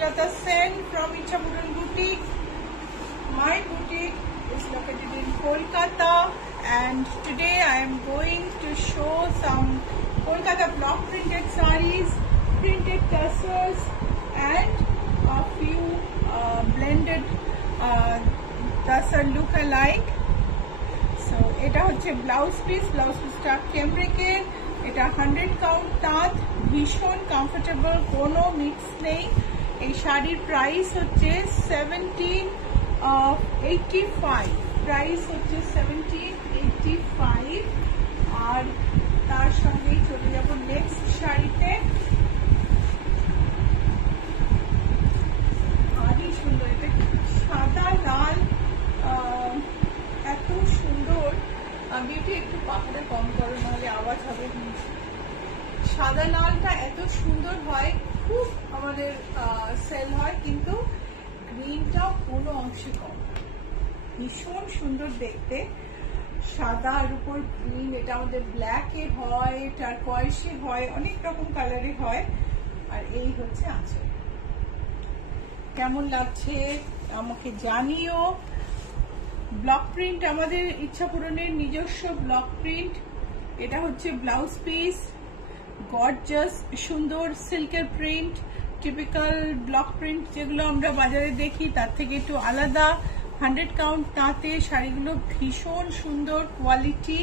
Srilata Sen from Ichapuran Boutique. My boutique is located in Kolkata, and today I am going to show some Kolkata block printed sarees, printed tussars, and a few blended tussar look alike. So এটা হচ্ছে blouse পিসটা ক্যামব্রিকের, এটা 100 count তাঁত, ভীষণ comfortable, কোনো mix নেই। এই শাড়ির প্রাইস হচ্ছে 1785, প্রাইস হচ্ছে 1785। আর তার সঙ্গেই চলে যাব নেক্সট শাড়িতে। ভারী সুন্দর, এটা সাদা লাল, এত সুন্দর। বিউটি একটু পাখাটা কম করো, নাহলে আওয়াজ হবে। সাদা লালটা এত সুন্দর হয়, খুব আমাদের সেল হয়, কিন্তু গ্রিনটা কোনো অংশে কম, ভীষণ সুন্দর দেখতে। সাদার উপর গ্রিন, এটা আমাদের ব্ল্যাকে হয়, টারকয়েসে হয়, অনেক রকম কালারে হয়। আর এই হচ্ছে আঁচল। কেমন লাগছে আমাকে জানিও। ব্লক প্রিন্ট আমাদের ইচ্ছাপূরণের নিজস্ব ব্লক প্রিন্ট। এটা হচ্ছে ব্লাউজ পিস, গর্জাস সুন্দর সিল্কের প্রিন্ট, টিপিক্যাল ব্লক প্রিন্ট যেগুলো আমরা বাজারে দেখি তার থেকে একটু আলাদা। 100 কাউন্ট তাঁতে শাড়িগুলো ভীষণ সুন্দর কোয়ালিটি।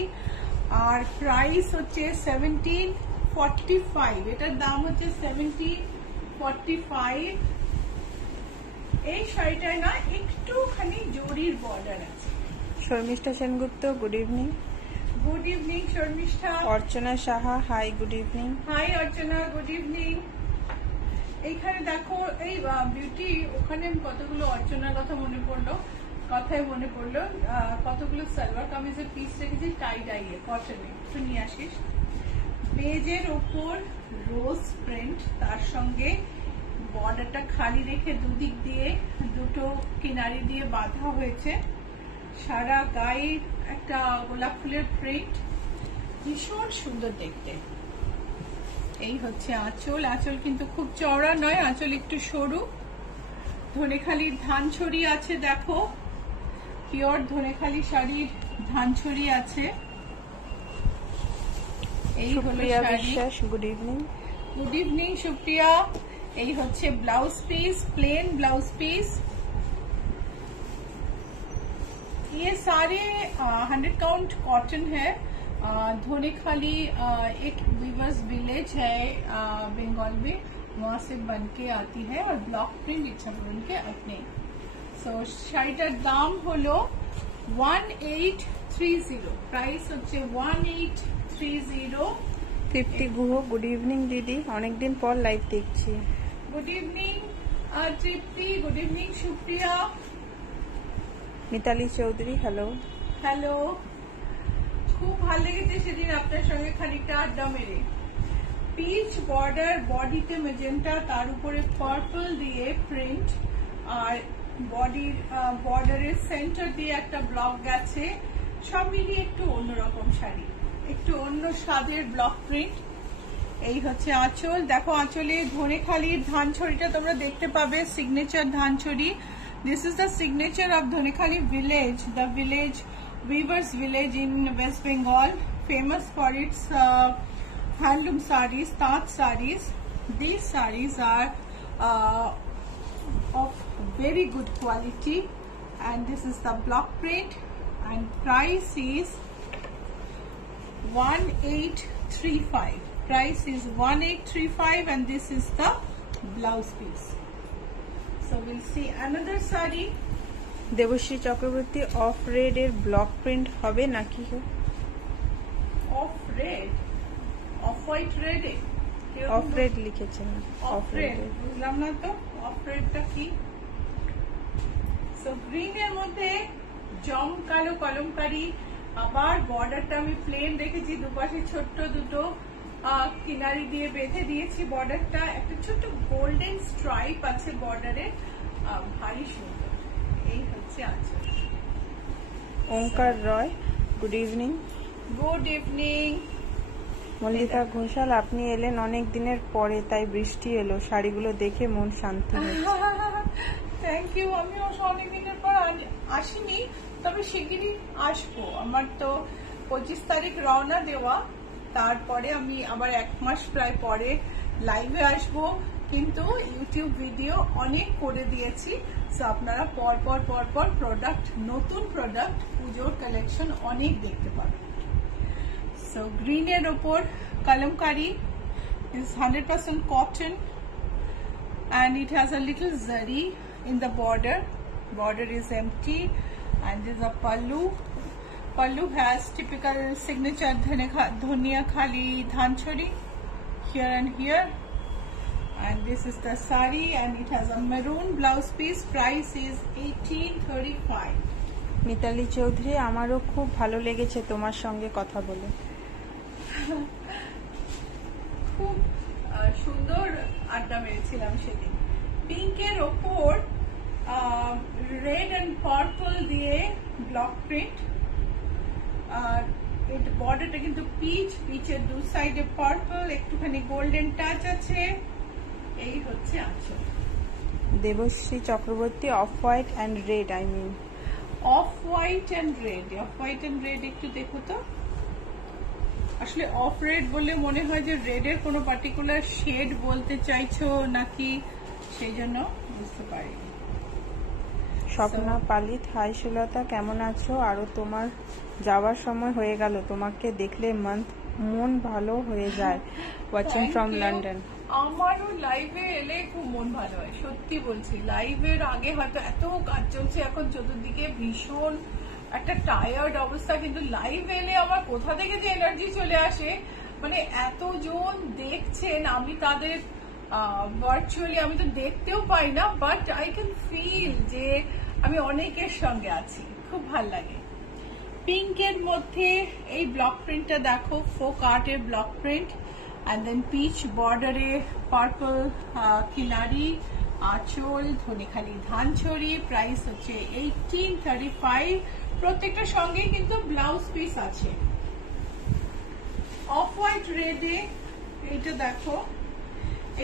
আর প্রাইস হচ্ছে 1745, এটার দাম হচ্ছে 1745। এই শাড়িটায় না একটুখানি জরির বর্ডার আছে। Sharmistha Sengupta, good evening. Good evening Sharmistha. Archana Saha, hi, good evening. Hi Archana, good evening. এইখানে দেখো, এই বিউটি, ওখানে কতগুলো অর্চনার কথা মনে পড়লো, কতগুলো সালোয়ার কামিজের পিস রেখেছি টাই ডাইয়ে, কটনে। একটু নিয়ে আসিস। বেজের ওপর রোজ প্রিন্ট, তার সঙ্গে বর্ডারটা খালি রেখে দুদিক দিয়ে দুটো কিনারি দিয়ে বাঁধা হয়েছে। সারা গায়ে একটা গোলাপ ফুলের প্রিন্ট, ভীষণ সুন্দর দেখতে। এই হচ্ছে আঁচল। আঁচল কিন্তু খুব চওড়া নয়, আঁচল একটু সরু। ধনেখালির ধানছড়ি আছে, দেখো পিওর ধনেখালি শাড়ির ধানছড়ি আছে। এই হলো sari. Good evening. Good evening Supriya. এই হচ্ছে blouse piece, plain blouse piece. ये सारे 100 काउंट कॉटन है। धोनेखाली एक वीवर्स विलेज है बंगाल में, वहां से बन के आती है, और ब्लॉक प्रिंट इच्छापुरन के अपने। सो শাড়িটার দাম হলো 1830, প্রাইস হচ্ছে 1830। 50 গুহ, গুড ইভিনিং দিদি, অনেকদিন পর লাইভ দেখছি। Good evening Tripti, good evening Supriya. Mitali Chowdhury, hello. Hello, খুব ভালো লেগেছে সেদিন আপনার সঙ্গে খানিকটা আড্ডা মেরে। পিচ বর্ডার, বডিতে মেজেন্টা, তার উপরে পার্পল দিয়ে প্রিন্ট, আর বডির বর্ডারের সেন্টার দিয়ে একটা ব্লক গেছে। সব মিলিয়ে একটু অন্যরকম শাড়ি, একটু অন্য স্বাদের ব্লক প্রিন্ট। এই হচ্ছে আঁচল। দেখো আঁচলে ধনেখালির ধানছড়িটা তোমরা দেখতে পাবে, সিগনেচার ধানছড়ি। This is the signature of Dhaniakhali village, the village weavers village in West Bengal, famous for its handloom sarees, taat sarees. These sarees are of very good quality, and this is the block print, and price is 1835. Price is 1835, and this is the blouse piece. So we'll see another saree. Debashree Chakraborty, of red এর block print হবে নাকি? Of red, off white red, of red লিখেছেন। Of red বুঝলাম না তো, of রেডটা কি? So green এর মধ্যে জমকালো কলমকারি, আবার বর্ডারটা আমি প্লেন রেখেছি, দুপাশে ছোট্ট দুটো কিনারি দিয়ে বেঁধে দিয়েছি বর্ডারটা। একটা ছোট্ট গোল্ডেন স্ট্রাইপ আছে বর্ডারে, ভারী সুন্দর। এই হচ্ছে আঁচল। Omkar Roy, good evening. Good evening. Mallika Ghoshal, আপনি এলেন অনেক দিনের পরে, তাই বৃষ্টি এলো, শাড়িগুলো দেখে মন শান্তি হয়েছে। Thank you. আমিও অনেক দিনের পর আসিনি, তবে শিগগিরই আসবো। আমার তো 25 তারিখ রওনা দেওয়া, তারপরে আমি আবার 1 মাস প্রায় পরে লাইভে আসবো, কিন্তু ইউটিউব ভিডিও অনেক করে দিয়েছি। সো আপনারা পর পর প্রোডাক্ট, নতুন প্রোডাক্ট, পুজোর কালেকশন অনেক দেখতে পাবেন। সো গ্রিনের ওপর kalamkari is 100% cotton, and it has a little zari in the border. Border is empty, and this is a pallu. Pallu has typical signature dhania khali dhanchori here and here, and this is the sari, and it has a maroon blouse piece. Price is 1835. Mitali Chowdhury, আমারও খুব ভালো লেগেছে তোমার সঙ্গে কথা বলে। খুব সুন্দর আড্ডা মেরেছিলাম সেদিন। পিঙ্কের ওপর রেড এন্ড পার্পল দিয়ে ব্লক প্রিন্ট, আর এর বর্ডারটা কিন্তু পিচের দু সাইডে পার্পল, একটুখানি গোল্ডেন টাচ আছে। এই হচ্ছে আঁচল। Debashree Chakraborty, off white and red, off white and red. Off white and red একটু দেখো তো। আসলে অফ রেড বলে মনে হয় যে রেডের কোনো পার্টিকুলার শেড বলতে চাইছো নাকি, সেই জন্য বুঝতে পারি। স্বপ্না পালিত, হাই সুলতা, কেমন আছো? আরো তোমার যাওয়ার সময় হয়ে গেল, তোমাকে দেখলে মন ভালো হয়ে যায়। Watching from London. আমারও লাইভে এলে খুব মন ভালো হয়, সত্যি বলছি। লাইভের আগে হয়তো এত কাজ চলছে এখন চতুর্দিকে, ভীষণ একটা টায়ার্ড অবস্থা, কিন্তু লাইভ এলে আমার কোথা থেকে যে এনার্জি চলে আসে। মানে এতজন দেখছেন, আমি তাদের ভার্চুয়ালি আমি তো দেখতেও পাই না, বাট আই ক্যান ফিল যে আমি অনেকের সঙ্গে আছি, খুব ভাল লাগে। পিঙ্কের মধ্যে এই ব্লক প্রিন্টটা দেখো, ফোক আর্টের block print, and then peach border purple kinari, আঁচল, ধনেখালি ধানছড়ি। প্রাইস হচ্ছে 1835। প্রত্যেকটার সঙ্গে কিন্তু ব্লাউজ পিস আছে। অফ হোয়াইট রেডে এইটা দেখো,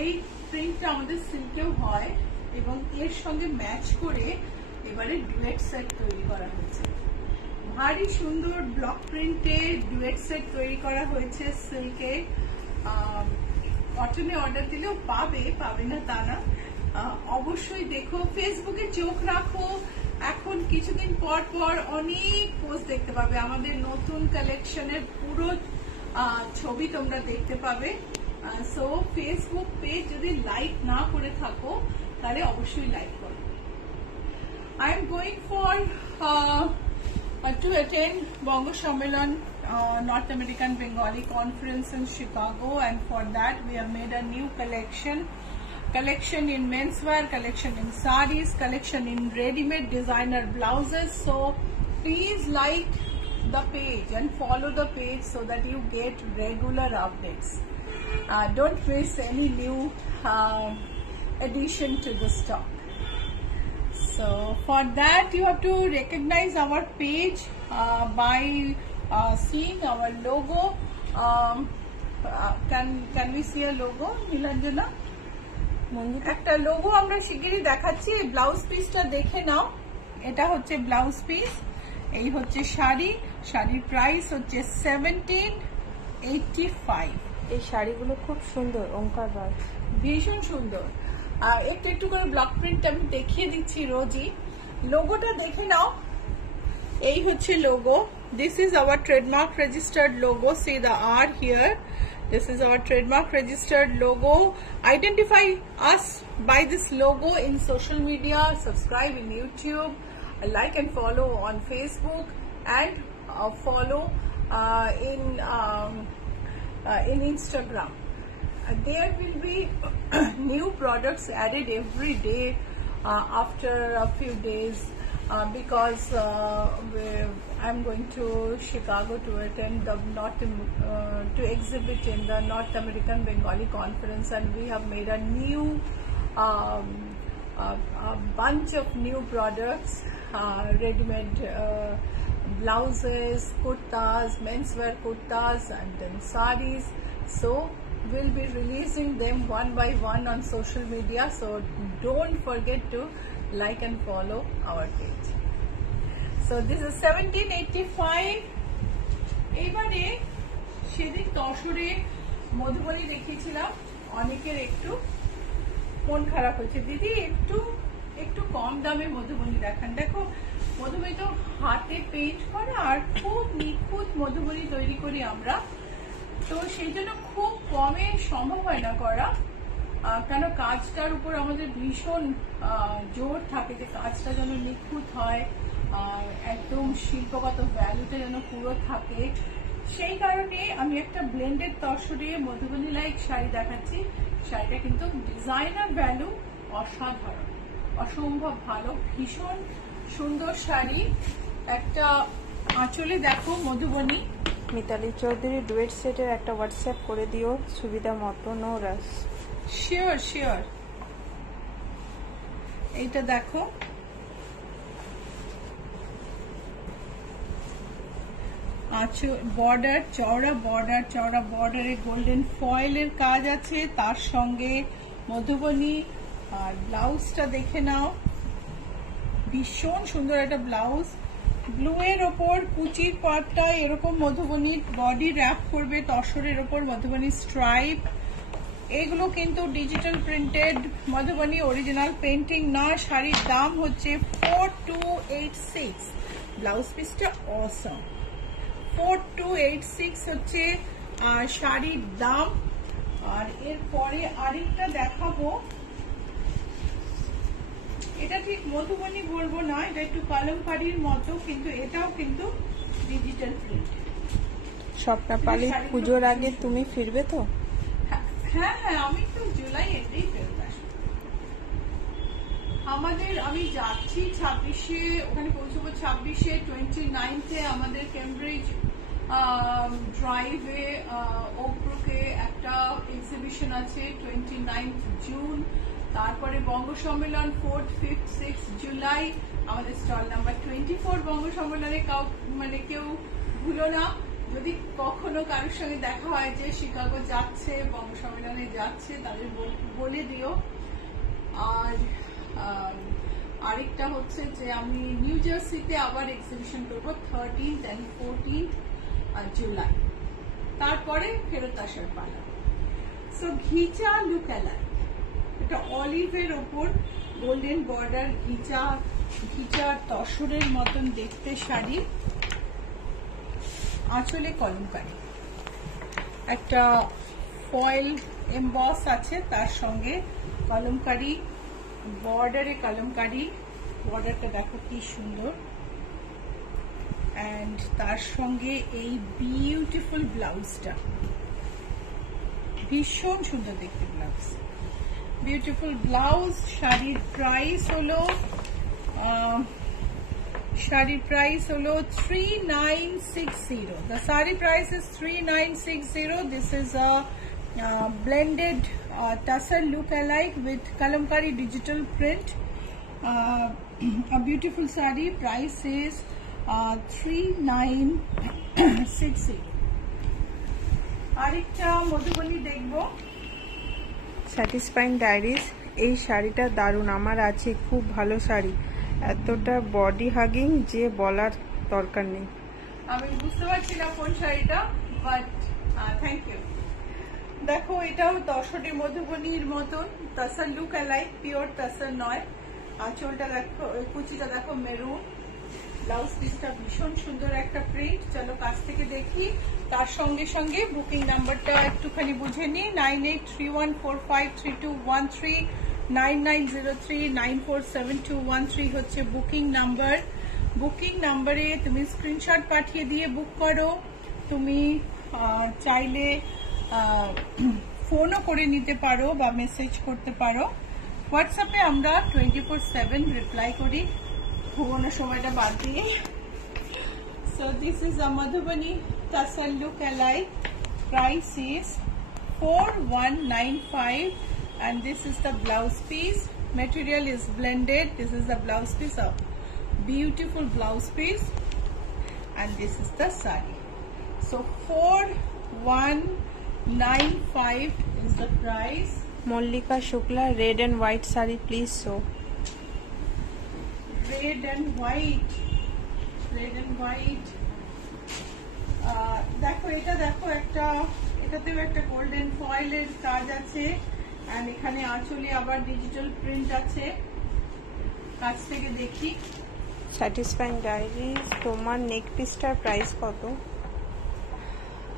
এই প্রিন্টটা আমাদের সিল্কেও হয় এবং এর সঙ্গে ম্যাচ করে এবারে ডুয়েট সেট তৈরি করা হয়েছে। ভারী সুন্দর ব্লক প্রিন্টে ডুয়েট সেট তৈরি করা হয়েছে সিল্কে। কটনে অর্ডার দিলেও পাবে না তা না, অবশ্যই দেখো, ফেসবুকে চোখ রাখো। এখন কিছুদিন পর অনেক পোস্ট দেখতে পাবে, আমাদের নতুন কালেকশনের পুরো ছবি তোমরা দেখতে পাবে। সো ফেসবুক পেজ যদি লাইক না করে থাকো তাহলে অবশ্যই লাইক করো। I am going for to attend Bongo Sammelan North American Bengali Conference in Chicago, and for that we have made a new collection in menswear, collection in sarees, collection in ready-made designer blouses. So please like the page and follow the page so that you get regular updates. Don't miss any new addition to the stock. So for that you have to recognize our page by seeing our logo. Can we see a logo, Nilanjana? একটা logo আমরা শিগগিরই দেখাচ্ছি। Blouse পিসটা দেখে নাও, এটা হচ্ছে blouse piece, এই হচ্ছে শাড়ির প্রাইস হচ্ছে 1785। এই শাড়িগুলো খুব সুন্দর, ওঙ্কার রায়, ভীষণ সুন্দর। আর একটু করে ব্লক প্রিন্ট আমি দেখিয়ে দিচ্ছি রোজই। লোগোটা দেখে নাও, এই হচ্ছে logo. This is our trademark registered logo. See the R here. This is our trademark registered logo. Identify us by this logo in social media. Subscribe in YouTube. Like and follow on Facebook, and follow in Instagram. There will be new products added every day after a few days, because I'm going to Chicago to attend the to exhibit in the North American Bengali Conference, and we have made a new a bunch of new products, ready-made blouses, kurtas, menswear kurtas, and then sarees. So we'll be releasing them one by one on social media, so don't forget to like and follow our page. So this is 1785. এবারে সেদিন তসরে মধুবনী দেখিয়েছিলাম, অনেকের একটু মন খারাপ হয়েছে, দিদি একটু একটু কম দামে মধুবনী দেখান। দেখো মধুবনী তো হাতে পেইন্ট করা আর খুব নিখুঁত মধুবনী তৈরি করি আমরা, তো সেই জন্য খুব কমে সম্ভব হয় না করা, কেন কাজটার উপর আমাদের ভীষণ জোর থাকে যে কাজটা যেন নিখুঁত হয়, একদম শিল্পগত ভ্যালুটা যেন পুরো থাকে। সেই কারণে আমি একটা ব্লেন্ডেড তসরে মধুবনী লাইক শাড়ি দেখাচ্ছি। শাড়িটা কিন্তু ডিজাইনার ভ্যালু অসাধারণ, অসম্ভব ভালো, ভীষণ সুন্দর শাড়ি। একটা আঁচলে দেখো মধুবনী। মিতালি চৌধুরী ডুয়েট সেটের একটা হোয়াটসঅ্যাপ করে দিও সুবিধা মতো, নো রাস। Sure sure. এইটা দেখো, বর্ডার চওড়া, বর্ডারে গোল্ডেন ফয়েলের কাজ আছে, তার সঙ্গে মধুবনী। আর ব্লাউজটা দেখে নাও, ভীষণ সুন্দর একটা ব্লাউজ, ব্লু এর ওপর কুচির পাটটা এরকম মধুবনীর বডি র্যাপ করবে, তসরের ওপর মধুবনী স্ট্রাইপ। এগুলো কিন্তু digital printed Madhubani, original painting না। শাড়ির দাম হচ্ছে 4286। ব্লাউজ পিসটা অসম। 4286 হচ্ছে শাড়ির দাম। আর এরপরে আরেকটা দেখাবো, এটা ঠিক মধুবনী বলবো না, এটা একটু কলমকারীর মতো, কিন্তু এটাও কিন্তু ডিজিটাল প্রিন্ট। স্বপ্নাপালি পুজোর আগে তুমি ফিরবে তো? হ্যাঁ হ্যাঁ, আমি তো জুলাই এতেই ফেরত আসবো। আমি যাচ্ছি 26-এ, ওখানে পৌঁছবো 26-এ, 29-এ আমাদের কেমব্রিজ ড্রাইভে ওকব্রুকে একটা এক্সিবিশন আছে 29 জুন। তারপরে বঙ্গ সম্মেলন 4th, 5th, 6th জুলাই, আমাদের স্টল নাম্বার 24 বঙ্গ সম্মেলনে। মানে কেউ ভুলো না, যদি কখনো কারোর সঙ্গে দেখা হয় যে শিকাগো যাচ্ছে, বঙ্গ সম্মেলনে যাচ্ছে, তাদের বলে দিও। আর আরেকটা হচ্ছে যে আমি নিউ জার্সিতে আবার এক্সিবিশন করবো 13th and 14th জুলাই, তারপরে ফেরত আসার পালা। সো ঘিচা লুক অ্যালাইক, এটা অলিভের ওপর গোল্ডেন বর্ডার, ঘিচা তসরের মতন দেখতে শাড়ি, আঁচলে কলমকারী, একটা ফয়েল এমবস আছে, তার সঙ্গে কলমকারী, বর্ডারে কলমকারী, বর্ডারটা দেখো কি সুন্দর, এন্ড তার সঙ্গে এই বিউটিফুল ব্লাউজটা, ভীষণ সুন্দর দেখতে ব্লাউজ, বিউটিফুল ব্লাউজ। শাড়ির প্রাইস হলো 3960. The saree price is 3960. This is a blended tussar look-alike with kalamkari digital print. A beautiful saree. Price is 3960. আরেকটা মধুবনী দেখবো, স্যাটিসফাইং ডায়েরিজ। এই শাড়িটা দারুণ, আমার আছে, খুব ভালো শাড়ি, এতটা বডি হাগিং যে বলার দরকার নেই। আমি বুঝতে পারছি না কোন শাড়িটা, বাট থ্যাংক ইউ। দেখো এটাও তসরে মধুবনীর মতন, তাসার লুক অ্যালাইক, পিওর তাসার নয়। আঁচলটা দেখো, কুচিটা দেখো মেরুন, ব্লাউজ পিসটা ভীষণ সুন্দর একটা প্রিন্ট। চলো কাছ থেকে দেখি। তার সঙ্গে সঙ্গে বুকিং নাম্বারটা একটুখানি বুঝে নিই, 9831453213, 9903947213 হচ্ছে বুকিং নাম্বার। বুকিং নাম্বারে তুমি স্ক্রিনশট পাঠিয়ে দিয়ে বুক করো। তুমি চাইলে ফোনও করে নিতে পারো বা মেসেজ করতে পারো। হোয়াটসঅ্যাপে আমরা 24/7 রিপ্লাই করি, ঘুমানোর সময়টা বাদ দিয়ে। So this is a Madhubani Tussar look-alike. Price is 4195 and this is the blouse piece. Material is blended. This is the blouse piece, a beautiful blouse piece. and this is the sari. So 4195 is the price. Mallika Shukla, red and white sari, please show. Red and white. দেখো এটা দেখো একটা এটাতেও একটা golden ফয়েলের কাজ আছে and এখানে আঁচলে আবার ডিজিটাল প্রিন্ট আছে কাছ থেকে দেখি স্যাটিসফাইং ডায়েরিজ তোমার নেক পিসটার প্রাইস কত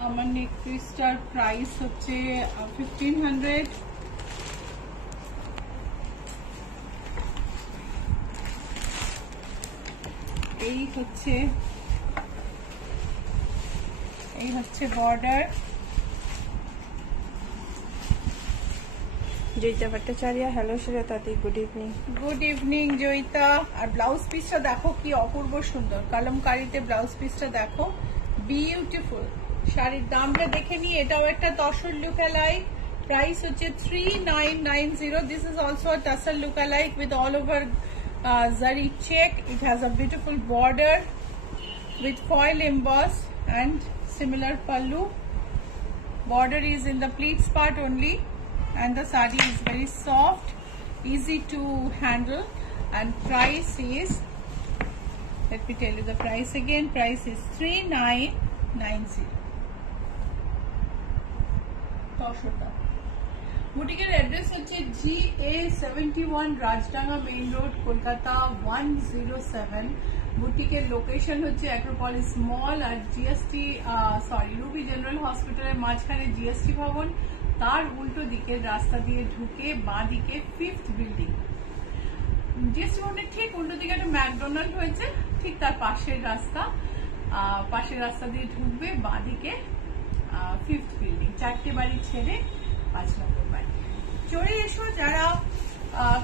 আমার নেক পিসটার প্রাইস হচ্ছে 1500 এই হচ্ছে বর্ডার জয়িতা ভট্টাচার্য হ্যালো শ্রেতাদি good evening good evening Jayita আর ব্লাউজ পিসটা দেখো কি অপূর্ব সুন্দর কলমকারীতে ব্লাউজ পিসটা দেখো বিউটিফুল শাড়ির দামটা দেখে নি এটাও একটা তসর লুকালাইক প্রাইস হচ্ছে 3990 this is also a tassel lookalike with all over zari check it has a beautiful border with foil emboss and similar pallu border is in the pleats part only and the sari is very soft easy to handle and price is let me tell you the price again price is 3990 toshota বুটিকের address হচ্ছে GA71 Rajdanga main road Kolkata 107 বুটিকের location হচ্ছে Acropolis mall আর Ruby General হসপিটালের মাঝখানে GST ভবন তার উল্টো দিকের রাস্তা দিয়ে ঢুকে বাঁ দিকে 5th বিল্ডিং জিএসটি ভবনের ঠিক উল্টো দিকে একটা ম্যাকডোনাল্ড হয়েছে ঠিক তার পাশের রাস্তা দিয়ে ঢুকবে বাঁ দিকে 5th বিল্ডিং 4টে বাড়ি ছেড়ে 5 নম্বর বাড়ি চলে এসো যারা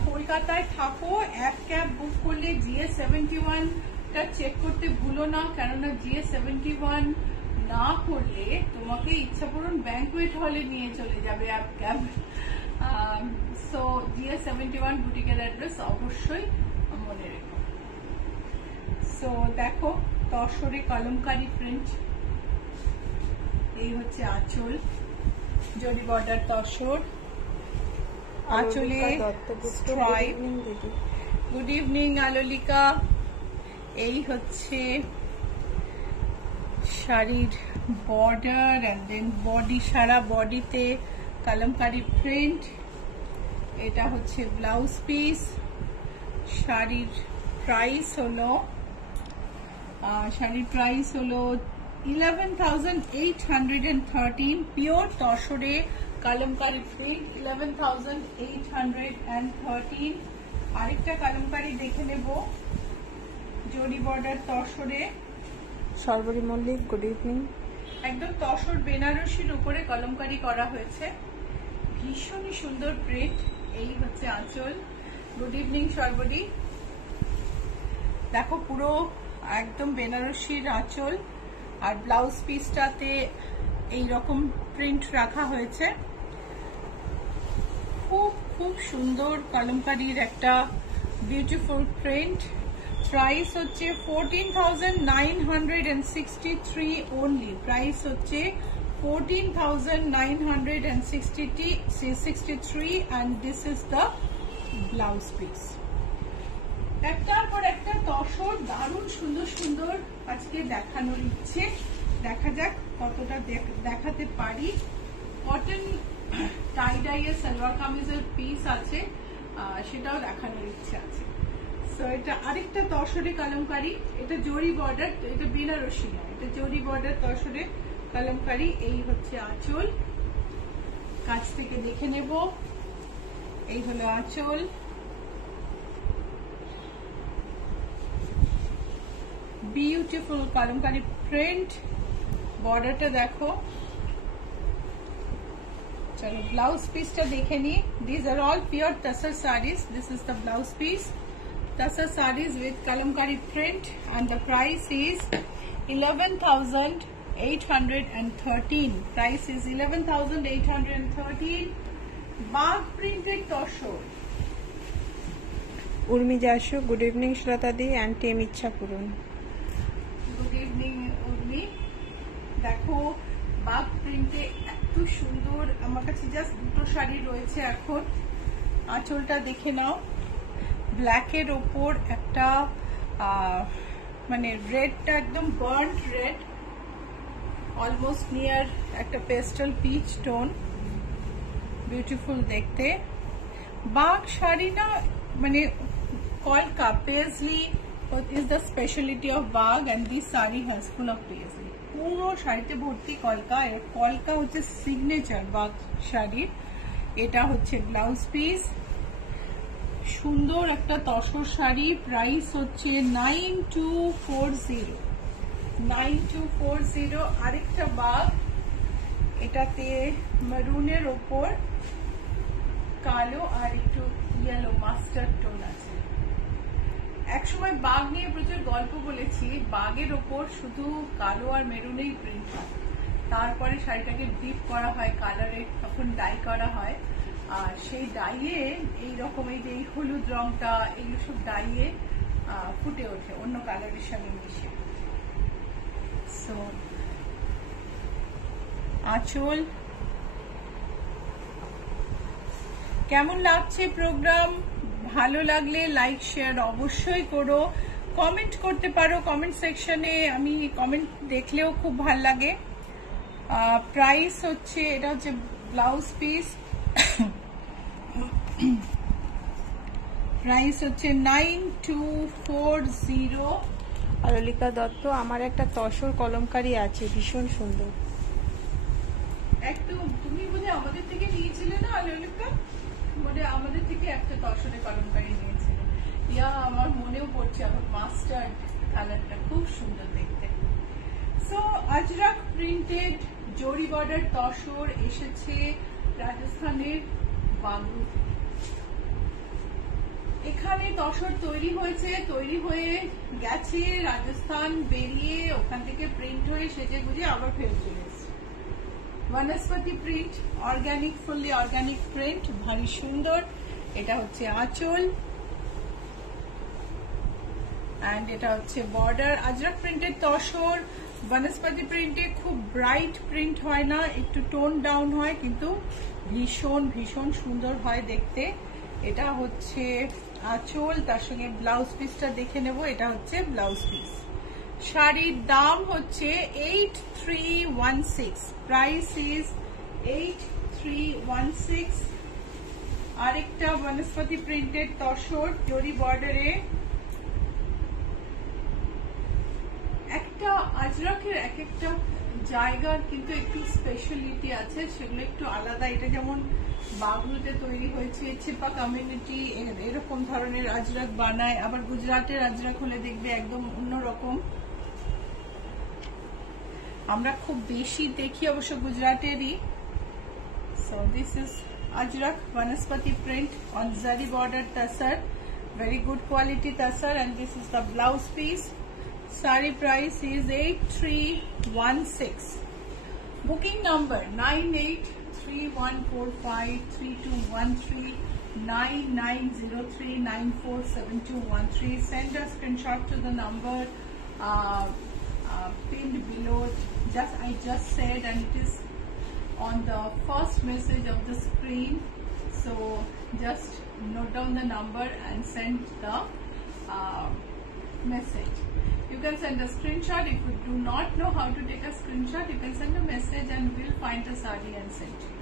কলকাতায় থাকো এক ক্যাব বুক করলে GA71 টা চেক করতে ভুলো না কেননা GA71 না করলে তোমাকে ইচ্ছাপূরণ ব্যাংকুয়েট হলে নিয়ে চলে যাবে এক ক্যাব সো GA71 বুটিকের অ্যাড্রেস অবশ্যই মনে রেখো সো দেখো তসরে কলমকারী প্রিন্ট এই হচ্ছে আঁচল জরি বর্ডার তসর আঁচলে স্ট্রাইপ গুড ইভিনিং আলোলিকা এই হচ্ছে শাড়ির বর্ডার এন্ড দেন বডি সারা বডিতে কলমকারী প্রিন্ট এটা হচ্ছে ব্লাউজ পিস শাড়ির প্রাইস হলো 11,813 পিওর তসরে কলমকারী প্রিন্ট 11,813 আরেকটা কলমকারী দেখে নেব জরি বর্ডার তসরে সর্বরী মল্লিক গুড ইভিনিং একদম তসর বেনারসির উপরে কলমকারী করা হয়েছে ভীষণই সুন্দর প্রিন্ট এই হচ্ছে আঁচল গুড ইভিনিং সর্বরী দেখো পুরো একদম বেনারসির আঁচল আর ব্লাউজ পিসটাতে এইরকম প্রিন্ট রাখা হয়েছে খুব খুব সুন্দর কলমকারীর একটা বিউটিফুল প্রিন্ট প্রাইস হচ্ছে 14,963 only প্রাইস হচ্ছে 14,963 and this is the blouse piece একটার পর একটা তসর দারুণ সুন্দর সুন্দর আজকে দেখানোর ইচ্ছে দেখা যাক কতটা দেখাতে পারি কটন টাই ডাইয়ের সালোয়ার কামিজের পিস আছে সেটাও দেখানোর ইচ্ছে আছে সো এটা আরেকটা তসরে কলমকারী এটা জরি বর্ডার এটা বেনারসি না এটা জরি বর্ডার তসরে কলমকারী এই হচ্ছে আঁচল কাছ থেকে দেখে নেব এই হলো আঁচল বিউটিফুল কলমকারী প্রিন্ট বর্ডারটা দেখো চলো ব্লাউজ পিসটা দেখে নি this are all pure tussar saris this is the blouse piece tussar saris with Kalamkari print and the price is 11,813 price is 11,813 Bagh printed tussar Urmi Jasu good evening শ্রোতাদি and team Ichchha Puran Good evening, দেখো বাগ প্রিন্টে এত সুন্দর। আমার কাছে জাস্ট দুটো শাড়ি রয়েছে এখন। আঁচলটা দেখে নাও, ব্ল্যাকের ওপর একটা মানে রেডটা একদম বার্ন্ট রেড, অলমোস্ট নিয়ার একটা পেস্টাল পিচ টোন, বিউটিফুল দেখতে। বাগ শাড়ি না মানে কলকা পেজলি is the specialty of Bagh and this saree has full of paisley. পুরো শাড়িতে ভর্তি কলকা। কলকা হচ্ছে সিগনেচার বাগ শাড়ির। এটা হচ্ছে ব্লাউজ পিস, সুন্দর একটা তসর শাড়ি। প্রাইস হচ্ছে 9240। 9240। আরেকটা বাগ, এটাতে মেরুনের ওপর কালো আর একটু ইয়েলো মাস্টার্ড টোন আছে। একসময় বাগ নিয়ে প্রচুর গল্প বলেছি। বাগের ওপর শুধু কালো আর মেরুনেই প্রিন্ট হয়, তারপরে শাড়িটাকে ডিপ করা হয় কালারে, তখন ডাই করা হয়। আর সেই ডাইয়ে এইরকম এই যে এই হলুদ রংটা, এইগুলো সব ডাইয়ে ফুটে ওঠে অন্য কালারের সঙ্গে মিশে। সো আঁচল। কেমন লাগছে প্রোগ্রাম? ভালো লাগলে লাইক শেয়ার অবশ্যই করো, কমেন্ট করতে পারো কমেন্ট সেকশনে। আমি কমেন্ট দেখলেও খুব ভাল লাগে। প্রাইস হচ্ছে, এটা হচ্ছে ব্লাউজ পিস, প্রাইস হচ্ছে 9240। আলোলিকা দত্ত, আমার একটা তসর কলমকারী আছে, ভীষণ সুন্দর। একদম, তুমি বোধ আমাদের থেকে নিয়েছিলে না আলোলিকা? মানে আমাদের থেকে একটা তসরে কলমকারী নিয়েছিলে। ইয়া আমার মনেও পড়ছে, আমার মাস্টার্ড কালারটা খুব সুন্দর দেখতে। সো আজরাক প্রিন্টেড জরি বর্ডার তসর এসেছে রাজস্থানের বাগরু। এখানে তসর তৈরি হয়ে গেছে রাজস্থান, বেরিয়ে ওখান থেকে প্রিন্ট হয়ে সেজে গুজে আবার ফেরত চলে এসেছে। বনস্পতি print, organic, fully organic print, ভারী সুন্দর। এটা হচ্ছে আঁচল এন্ড এটা হচ্ছে বর্ডার। আজরাক প্রিন্টের তসর বনস্পতি প্রিন্টে খুব ব্রাইট প্রিন্ট হয় না, একটু টোন ডাউন হয়, কিন্তু ভীষণ ভীষণ সুন্দর হয় দেখতে। এটা হচ্ছে আঁচল, তার সঙ্গে ব্লাউজ পিসটা দেখে নেব। এটা হচ্ছে ব্লাউজ পিস। শাড়ির দাম হচ্ছে 8316। Price is 8316। আরেকটা বনস্পতি প্রিন্টেড তসর জরি বর্ডারে। একটা আজরাকের এক একটা জায়গার কিন্তু একটু স্পেশালিটি আছে, সেগুলো একটু আলাদা। এটা যেমন বাগরুতে তৈরি হয়েছে, ছিপা কমিউনিটি এরকম ধরনের আজরাক বানায়, আবার গুজরাটের আজরাক হলে দেখবে একদম অন্যরকম। আমরা খুব বেশি দেখি অবশ্য গুজরাটেরই। So this is Ajrakh vanaspati print on zari border tussar, very good quality tasar, and this is the blouse piece. Saree price is 8316. Booking number 9831453213 9903947213. Send a screenshot to the number pinned below. I just said, and it is on the first message of the screen. So just note down the number and send the message. You can send a screenshot. If you do not know how to take a screenshot, you can send a message and we'll find a saree and send you.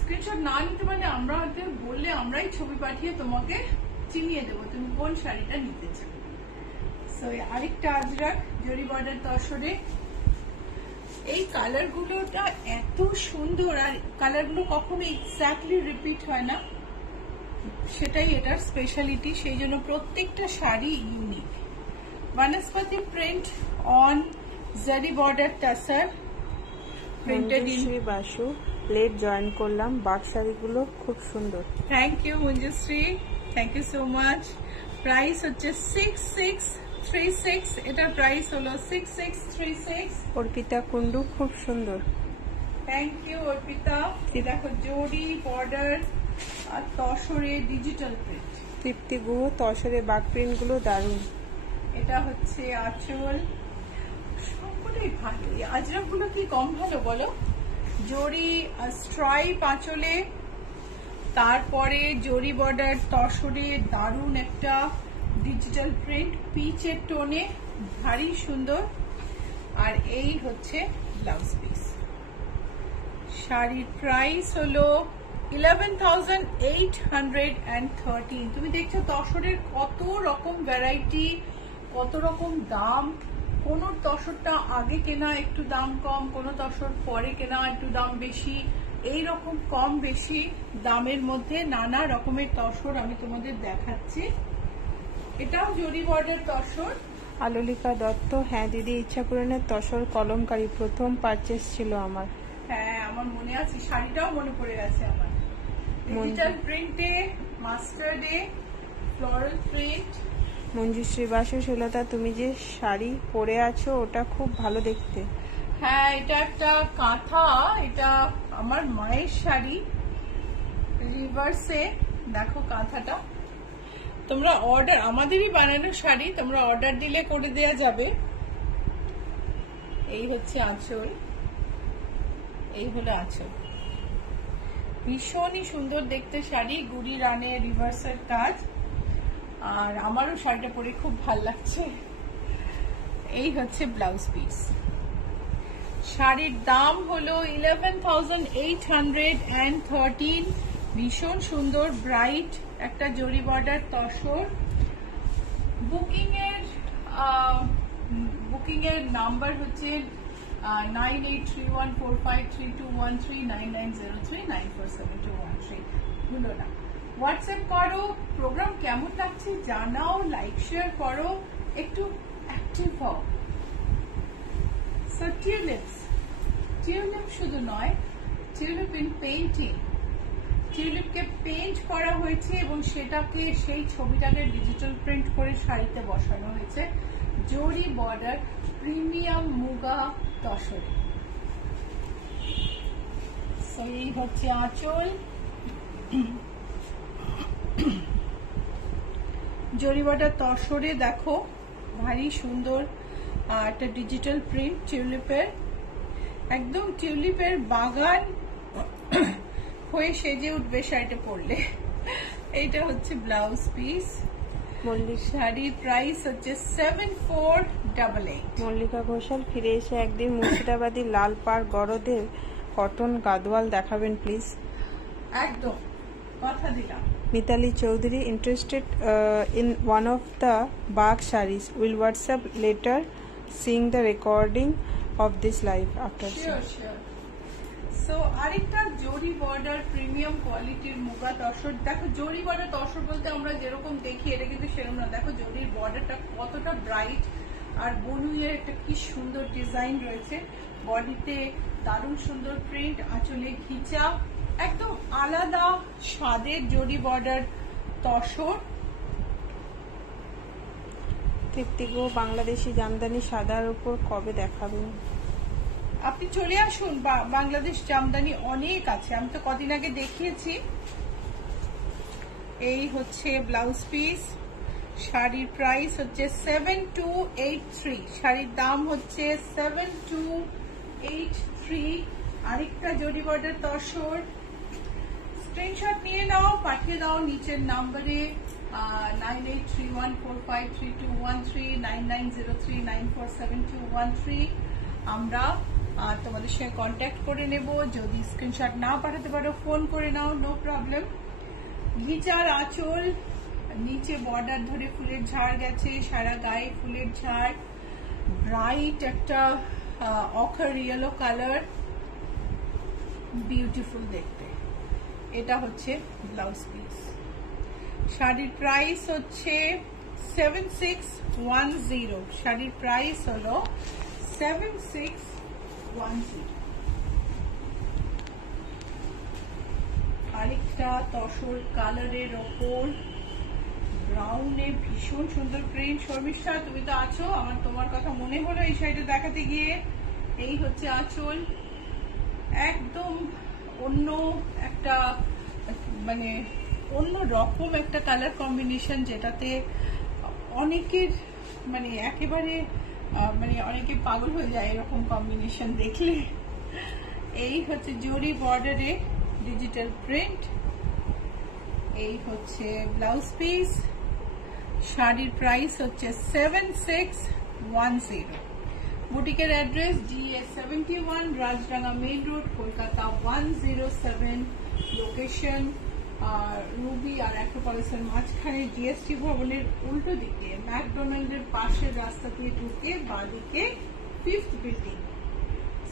Screenshot না নিতে পারলে আমরা হয়তো বললে আমরাই ছবি পাঠিয়ে তোমাকে চিনিয়ে দেবো তুমি কোন শাড়িটা নিতে চাও। সো আরেকটা আজরাক জরি বর্ডার তসরে। এই কালারগুলোটা এত সুন্দর, আর কালারগুলো কখনো এক্স্যাক্টলি রিপিট হয় না, সেটাই এটার স্পেশালিটি। সেই জন্য প্রত্যেকটা শাড়ি ইউনিক। বনস্পতি print on zari border tussar, printed in বাসু। লেট জয়েন করলাম, বাগ শাড়িগুলো খুব সুন্দর। Thank you Manjushree, thank you so much. Price হচ্ছে 6636। এটার প্রাইস হলো 6636। অর্পিতা কুন্ডু, খুব সুন্দর। Thank you Arpita. দেখো জরি বর্ডার আর তসরে ডিজিটাল প্রিন্ট। তৃপ্তি গুহ, তসরে বাগ প্রিন্ট গুলো দারুণ। এটা হচ্ছে আঁচল, সবগুলোই ভালো, এই আজরাক গুলো কি কম ভালো বলো? জরি স্ট্রাইপ আঁচলে, তারপরে জরি বর্ডার তসরে, দারুণ একটা ডিজিটাল প্রিন্ট পিচের টোনে, ভারী সুন্দর। আর এই হচ্ছে ব্লাউজ পিস। শাড়ির প্রাইস হলো 11,813। তুমি দেখছো তসরের কত রকম ভ্যারাইটি, কত রকম দাম। কোন তসরটা আগে কেনা একটু দাম কম, কোন তসর পরে কেনা একটু দাম বেশি, এই রকম কম বেশি দামের মধ্যে নানা রকমের তসর আমি তোমাদের দেখাচ্ছি। এটাও জরি বর্ডার তসর। আলোলিকা দত্ত, হ্যাঁ দিদি, ইচ্ছা পূরণের তসর কলমকারী প্রথম পারচেস ছিল আমার। হ্যাঁ আমার মনে আছে, শাড়িটাও মনে পড়ে গেছে আমার। ডিজিটাল প্রিন্টে, মাস্টার্ডে, ফ্লোরাল প্রিন্ট। মঞ্জুশ্রী বাসু, সুলতা তুমি যে শাড়ি পরে আছো ওটা খুব ভালো দেখতে। হ্যাঁ এটা একটা কাঁথা, এটা আমার মায়ের শাড়ি, রিভার্সে দেখো কাঁথাটা। তোমরা অর্ডার, আমাদেরই বানানো শাড়ি, তোমরা অর্ডার দিলে করে দেয়া যাবে। এই হচ্ছে আঁচল, এই হলো আঁচল। ভীষণই সুন্দর দেখতে শাড়ি, গুড়ি রানে রিভার্সের কাজ। আর আমারও শাড়িটা পরে খুব ভালো লাগছে। এই হচ্ছে ব্লাউজ পিস। শাড়ির দাম হলো 11,813। ভীষণ সুন্দর ব্রাইট একটা জরি বর্ডার তসর। বুকিং এর নাম্বার হচ্ছে 9831453213, 9903947213। ভুলো না, হোয়াটসঅ্যাপ করো, প্রোগ্রাম কেমন লাগছে জানাও, লাইক শেয়ার করো, একটু অ্যাক্টিভ হও। সো টিউলিপ শুধু নয়, টিউলিপ ইন পেইন্টিং, টিউলিপকে পেইন্ট করা হয়েছে এবং সেটাকে, সেই ছবিটাকে ডিজিটাল প্রিন্ট করে শাড়িতে বসানো হয়েছে জরি বর্ডার প্রিমিয়াম মুগা তসরে। এই হচ্ছে আঁচল, জরি বর্ডার তসরে দেখো ভারী সুন্দর একটা ডিজিটাল প্রিন্ট টিউলিপের, একদম টিউলিপের বাগান হয়ে সেজে উঠবে শাড়িটা পরলে। এইটা হচ্ছে ব্লাউজ পিস। শাড়ির প্রাইস হচ্ছে 7488। মল্লিকা ঘোষাল, ফিরে এসে একদিন মুর্শিদাবাদী লাল পাড় গরদের কটন গাদওয়াল দেখাবেন প্লিজ। একদম কথা দিলাম। Mitali Chowdhury, interested in one of the bagh saris, will WhatsApp later sing the recording of this live after. So আরেকটা জরি বর্ডার প্রিমিয়াম কোয়ালিটির মুগা তসর। দেখো জরি বর্ডার তসর বলতে আমরা যেরকম দেখি এটা কিন্তু সেরকম না। দেখো জরির বর্ডারটা কতটা ব্রাইট, আর বনুইয়ের একটা কি সুন্দর ডিজাইন রয়েছে, বডিতে দারুণ সুন্দর প্রিন্ট, আঁচলে ঘিচা, একদম আলাদা স্বাদের জরি বর্ডার তসর। তৃপ্তিগো, বাংলাদেশি জামদানি সাদার উপর কবে দেখাবেন? আপনি চলে আসুন, বাংলাদেশ জামদানি অনেক আছে, আমি তো কদিন আগে দেখিয়েছি। এই হচ্ছে ব্লাউজ পিস। শাড়ির প্রাইস হচ্ছে 7283। শাড়ির দাম হচ্ছে 7283। আরেকটা জরি বর্ডার তসর। স্ক্রিনশট নিয়ে নাও, পাঠিয়ে দাও নিচের নাম্বারে 9831453213, 9903947213। আমরা তোমাদের সঙ্গে কন্ট্যাক্ট করে নেব। যদি স্ক্রিনশট না পাঠাতে পারো ফোন করে নাও, নো প্রবলেম। ঘিচার আঁচল, নিচে বর্ডার ধরে ফুলের ঝাড় গেছে, সারা গায়ে ফুলের ঝাড়, ব্রাইট একটা অখার ইয়েলো কালার, বিউটিফুল দেখতে। এটা হচ্ছে ব্লাউজ পিস। শাড়ির প্রাইস হচ্ছে 7610। শাড়ির প্রাইস হলো 7610। আরেকটা তসর কালারের ওপর ব্রাউনে ভীষণ সুন্দর প্রিন্ট। শর্মিষ্ঠা তুমি তো আছো, আমার তোমার কথা মনে হলো এই শাড়িটা দেখাতে গিয়ে। এই হচ্ছে আঁচল, একদম অন্য একটা, মানে অন্য রকম একটা কালার কম্বিনেশন, যেটাতে অনেকের মানে একেবারে মানে অনেকে পাগল হয়ে যায় এরকম কম্বিনেশন দেখলে। এই হচ্ছে জরি বর্ডারে ডিজিটাল প্রিন্ট, এই হচ্ছে ব্লাউজ পিস। শাড়ির প্রাইস হচ্ছে 7610। বুটিকের address GA71, Rajdanga main road, Kolkata 107। Location Ruby আর অ্যাক্রোপলিসের মাঝখানে জিএসটি ভবনের উল্টো দিকে ম্যাকডোনাল্ডের পাশের রাস্তা দিয়ে ঢুকে বাঁ দিকে 5th বিল্ডিং।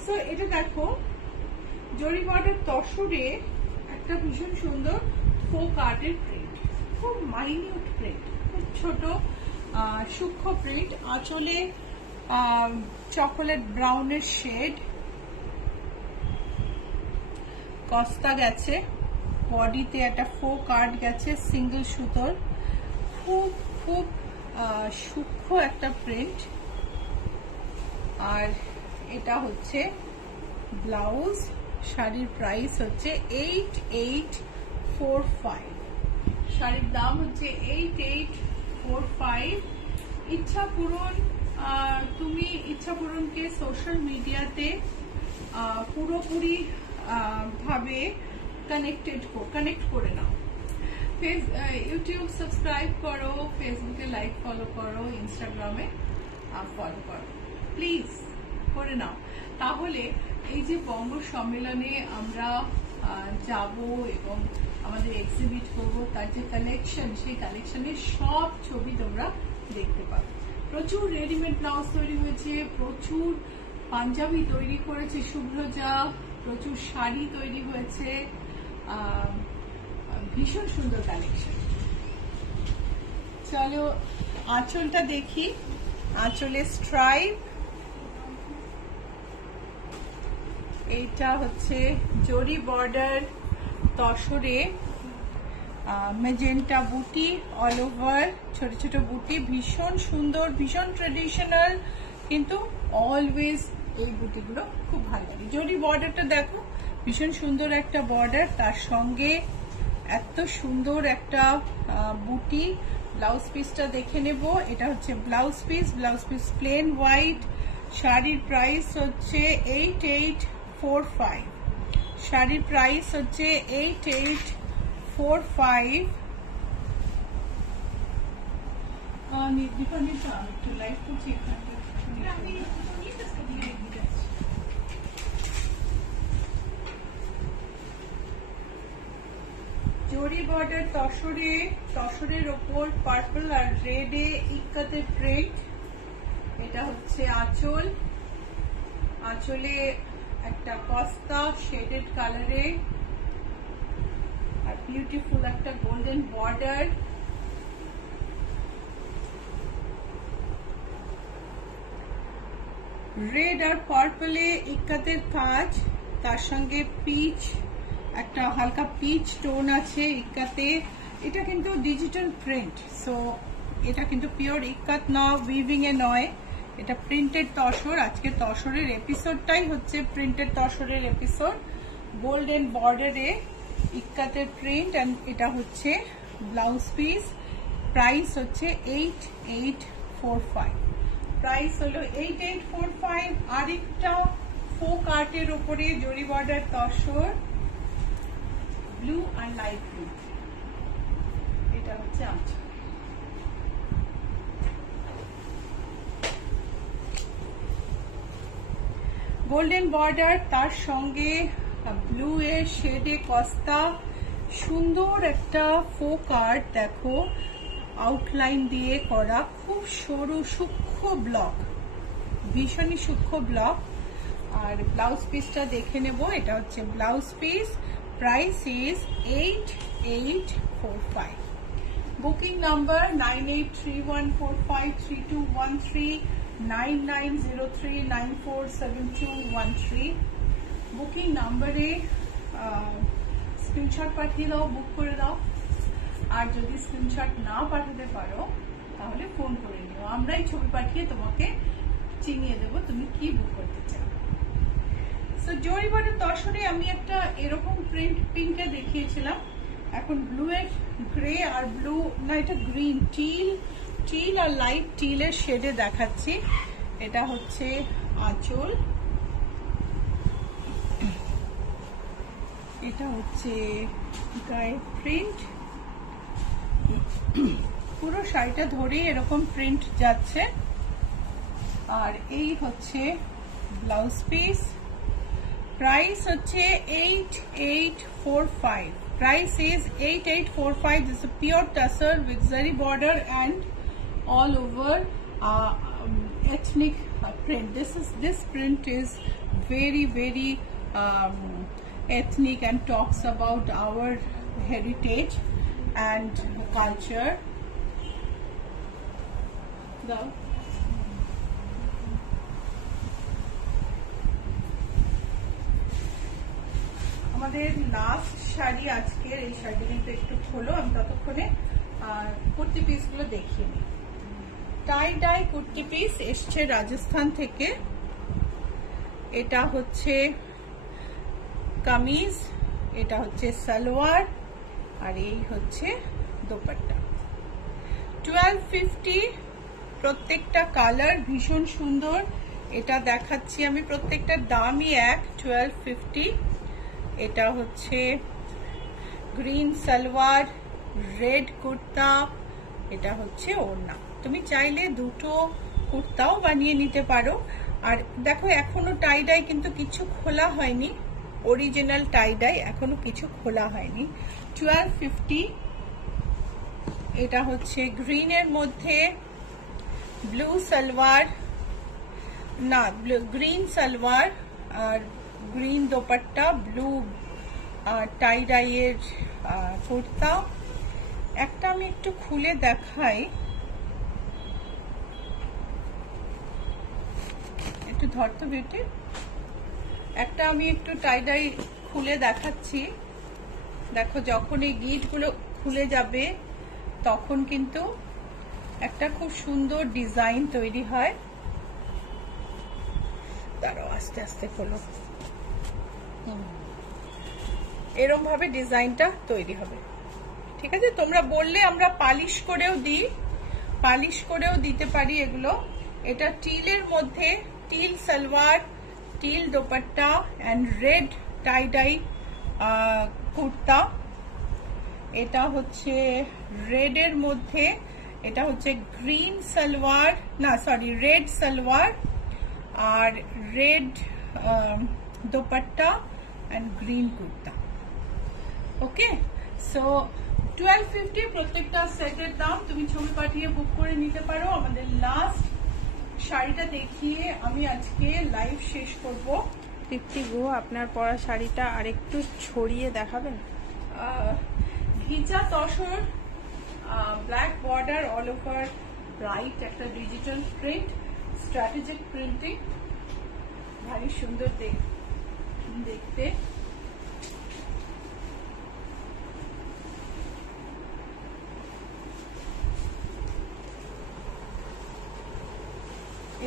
সো এটা দেখো জরি বর্ডার তসরে একটা ভীষণ সুন্দর ফোক আর্টের প্রিন্ট, খুব মাইনিউট প্রিন্ট, খুব ছোট সূক্ষ্ম প্রিন্ট। আঁচলে চকোলেট ব্রাউনের শেড, কস্তা গেছে, বডিতে একটা ফোক আর্ট গেছে সিঙ্গেল সুতোর, খুব খুব সূক্ষ্ম একটা প্রিন্ট। আর এটা হচ্ছে ব্লাউজ। শাড়ির প্রাইস হচ্ছে 8845। শাড়ির দাম হচ্ছে 8845। ইচ্ছা পূরণ, তুমি ইচ্ছা পূরণকে সোশ্যাল মিডিয়াতে পুরোপুরি ভাবে কানেক্ট করে নাও। ইউটিউব সাবস্ক্রাইব করো, ফেসবুকে লাইক ফলো করো, ইনস্টাগ্রামে ফলো করো, প্লিজ করে নাও। তাহলে এই যে বঙ্গ সম্মেলনে আমরা যাব এবং আমাদের এক্সিবিট করবো, তার যে কালেকশন, সেই কালেকশনের সব ছবি তোমরা দেখতে পাবে। প্রচুর রেডিমেড ব্লাউজ তৈরি হয়েছে, প্রচুর পাঞ্জাবি তৈরি করেছে শুভ্রজা, প্রচুর শাড়ি তৈরি হয়েছে, ভীষণ সুন্দর কালেকশন। চলো আঁচলটা দেখি। আঁচলে স্ট্রাইপ, এইটা হচ্ছে জরি বর্ডার তসরে মেজেন্টা বুটি, অল ওভার ছোট ছোট বুটি, ভীষণ সুন্দর, ভীষণ ট্রেডিশনাল, কিন্তু অলওয়েজ এই বুটিগুলো খুব ভালো লাগে। জরি বর্ডারটা দেখো, ভীষণ সুন্দর একটা বর্ডার, তার সঙ্গে এত সুন্দর একটা বুটি। ব্লাউজ পিসটা দেখে নেব। এটা হচ্ছে blouse piece, blouse piece plane white. শাড়ির প্রাইস হচ্ছে 8845। শাড়ির প্রাইস হচ্ছে 8845। একটু লাইভ করছি এখানে। জরি বর্ডার তসরে, তসরের ওপর পার্পল আর রেডে ইক্কাতে প্রিন্ট। এটা হচ্ছে আঁচল, আঁচলে একটা কস্তা শেডেড কালারে, আর বিউটিফুল একটা গোল্ডেন বর্ডার। রেড আর পার্পলে ইক্কাতের কাজ, তার সঙ্গে পিচ, একটা হালকা পিচ টোন আছে ইক্কাতে। এটা কিন্তু ডিজিটাল প্রিন্ট, সো এটা কিন্তু পিওর ইক্কাত না, উইভিং এ নয়, এটা প্রিন্টেড তসর। আজকে তসরের এপিসোডটাই হচ্ছে প্রিন্টেড তসরের এপিসোড। গোল্ডেন বর্ডারে ইক্কাতের প্রিন্ট, এন্ড এটা হচ্ছে ব্লাউজ পিস। প্রাইস হচ্ছে 8845। প্রাইস হলো 8845। আরেকটা ফোক আর্টের উপরে জরি বর্ডার তসর, ব্লু আর লাইট ব্লু। এটা হচ্ছে আঁচল। গোল্ডেন বর্ডার, তার সঙ্গে ব্লু এর শেডে কস্তা, সুন্দর একটা ফোক আর্ট দেখো, আউটলাইন দিয়ে করা, খুব সরু সূক্ষ্ম ব্লক, ভীষণই সূক্ষ্ম ব্লক। আর ব্লাউজ পিসটা দেখে নেব। এটা হচ্ছে blouse piece. Price is 8845। Booking number 9831453213, 9903947213। Booking নাম্বারে স্ক্রিনশট পাঠিয়ে দাও, বুক করে দাও। আর যদি স্ক্রিনশট না পাঠাতে পারো তাহলে ফোন করে নিও, আমরাই ছবি পাঠিয়ে তোমাকে চিনিয়ে দেবো তুমি কি বুক করতে চাও। সো জরি বর্ডার তসরে আমি একটা এরকম প্রিন্ট পিঙ্কে দেখিয়েছিলাম, এখন ব্লু এর গ্রে আর ব্লু না, এটা গ্রিন, টিল আর লাইট টিলের শেডে দেখাচ্ছি। এটা হচ্ছে আঁচল, এটা হচ্ছে গায়ে প্রিন্ট, পুরো শাড়িটা ধরেই এরকম প্রিন্ট যাচ্ছে। আর এই হচ্ছে ব্লাউজ পিস, প্রাইস হচ্ছে 8845, price is 8845. This is a pure tussar with zari border and all over ethnic print. This print is very ethnic and talks about our heritage and culture. আমাদের last sari আজকের, এই শাড়িটা কিন্তু একটু খোলো, আমি ততক্ষণে কুর্তি পিস গুলো দেখিয়ে নিই। টাই ডাই কুর্তি পিস এসছে রাজস্থান থেকে। এটা হচ্ছে কামিজ, এটা হচ্ছে সালোয়ার, আর এই হচ্ছে দোপাট্টা। 1250, প্রত্যেকটা কালার ভীষণ সুন্দর। এটা দেখাচ্ছি আমি, প্রত্যেকটা দামই এক, 1250। এটা হচ্ছে গ্রিন সালোয়ার, রেড কুর্তা, এটা হচ্ছে ওড়না। তুমি চাইলে দুটো কুর্তাও বানিয়ে নিতে পারো। আর দেখো এখনো টাই ডাই কিন্তু কিছু খোলা হয়নি, অরিজিনাল টাই ডাই এখনো কিছু খোলা হয়নি। 1250। এটা হচ্ছে গ্রিনের মধ্যে ব্লু সালোয়ার, না গ্রিন সালোয়ার আর গ্রিন দোপাট্টা, ব্লু টাই ডাইয়ের কুর্তা। একটা আমি একটু খুলে দেখাই, একটু ধরতো বিউটি। একটা আমি একটু টাই ডাই খুলে দেখাচ্ছি। দেখো যখন এই গিটগুলো খুলে যাবে তখন কিন্তু একটা খুব সুন্দর ডিজাইন তৈরি হয়। দাঁড়াও আস্তে আস্তে খোলো, এরকম ভাবে ডিজাইনটা তৈরি হবে। ঠিক আছে, তোমরা বললে আমরা পালিশ করেও দিই, পালিশ করেও দিতে পারি এগুলো। এটা টিলের মধ্যে, teal salwar, teal dupatta and red tie dye kurta. এটা হচ্ছে রেড এর মধ্যে, এটা হচ্ছে গ্রিন সালোয়ার, না সরি রেড সালোয়ার আর red dupatta and green kurta. Okay, so 1250 প্রত্যেকটা সেটের দাম। তুমি ছবি পাঠিয়ে বুক করে নিতে পারো। আমাদের লাস্ট শাড়িটা দেখিয়ে আমি আজকে লাইভ শেষ করব। তৃপ্তি গো, আপনার পরা শাড়িটা আরেকটু ছড়িয়ে দেখাবেন। Ghicha tussar, black border, all over bright, একটা ডিজিটাল প্রিন্ট, স্ট্র্যাটেজিক প্রিন্টিং, ভারী সুন্দর দেখতে।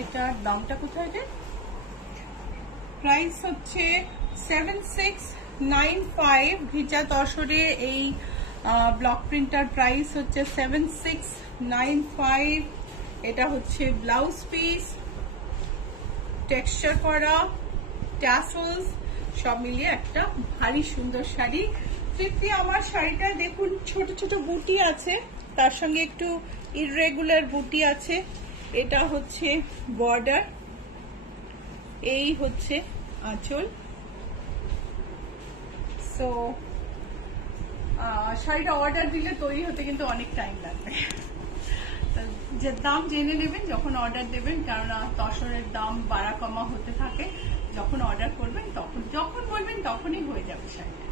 এটার দামটা কোথায় যে? প্রাইস হচ্ছে 7695। ঘিচা তসরে এই ব্লক প্রিন্টার প্রাইস হচ্ছে 7695। এটা হচ্ছে ব্লাউজ পিস, টেক্সচার করা, ট্যাসেলস সব মিলিয়ে একটা ভারী সুন্দর শাড়ি। তৃপ্তি, আমার শাড়িটা দেখুন ছোট ছোট বুটি আছে, তার সঙ্গে একটু ইররেগুলার বুটি আছে। এটা হচ্ছে বর্ডার, এই হচ্ছে আঁচল। সো শাড়িটা অর্ডার দিলে তৈরি হতে কিন্তু অনেক টাইম লাগবে। যে দাম জেনে নেবেন যখন অর্ডার দেবেন, কারণ তসরের দাম বাড়া কমা হতে থাকে। যখন অর্ডার করবেন তখন, যখন বলবেন তখনই হয়ে যাবে শাড়িটা।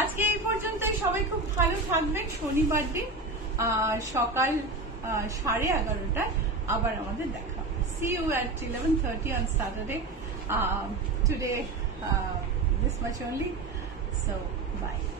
আজকে এই পর্যন্তই। সবাই খুব ভালো থাকবেন। শনিবার দিন সকাল 11:30 আবার আমাদের দেখা। See you at 11:30 on Saturday. Today this much only. So bye.